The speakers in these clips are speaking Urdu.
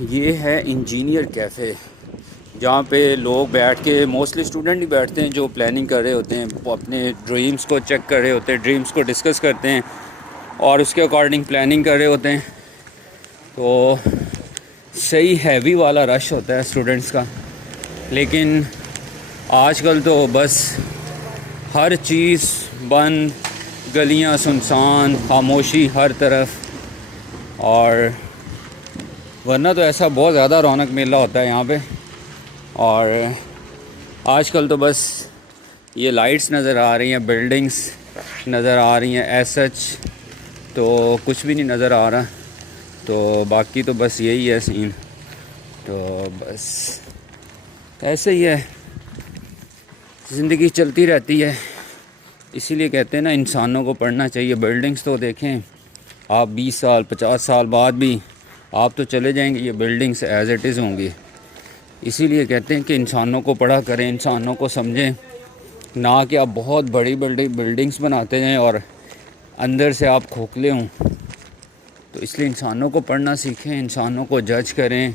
یہ ہے انجینئر کیفے، جہاں پہ لوگ بیٹھ کے موسٹلی اسٹوڈنٹ ہی بیٹھتے ہیں جو پلاننگ کر رہے ہوتے ہیں، وہ اپنے ڈریمز کو چیک کر رہے ہوتے ہیں، ڈریمز کو ڈسکس کرتے ہیں اور اس کے اکارڈنگ پلاننگ کر رہے ہوتے ہیں. تو صحیح ہیوی والا رش ہوتا ہے اسٹوڈنٹس کا. لیکن آج کل تو بس ہر چیز بند، گلیاں سنسان، خاموشی ہر طرف. اور ورنہ تو ایسا بہت زیادہ رونق میلہ ہوتا ہے یہاں پہ. اور آج کل تو بس یہ لائٹس نظر آ رہی ہیں، بلڈنگس نظر آ رہی ہیں، ایز سچ تو کچھ بھی نہیں نظر آ رہا. تو باقی تو بس یہی ہے سین. تو بس ایسے ہی ہے، زندگی چلتی رہتی ہے. اسی لیے کہتے ہیں نا انسانوں کو پڑھنا چاہیے. بلڈنگس تو دیکھیں آپ 20 سال 50 سال بعد بھی آپ تو چلے جائیں گے، یہ بلڈنگس ایز اٹ از ہوں گی. اسی لیے کہتے ہیں کہ انسانوں کو پڑھا کریں، انسانوں کو سمجھیں، نہ کہ آپ بہت بڑی بلڈنگس بناتے جائیں اور اندر سے آپ کھوکھلے ہوں. تو اس لیے انسانوں کو پڑھنا سیکھیں، انسانوں کو جج کریں،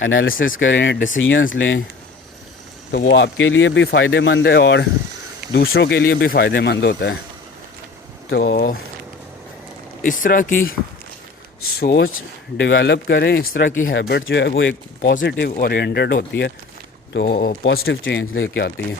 انالیسس کریں، ڈیسیژنز لیں. تو وہ آپ کے لیے بھی فائدہ مند ہے اور دوسروں کے لیے بھی فائدہ مند ہوتا ہے. تو اس طرح کی سوچ ڈیولپ کریں، اس طرح کی ہیبٹ جو ہے وہ ایک پازیٹیو اورینٹڈ ہوتی ہے، تو پازیٹیو چینج لے کے آتی ہے.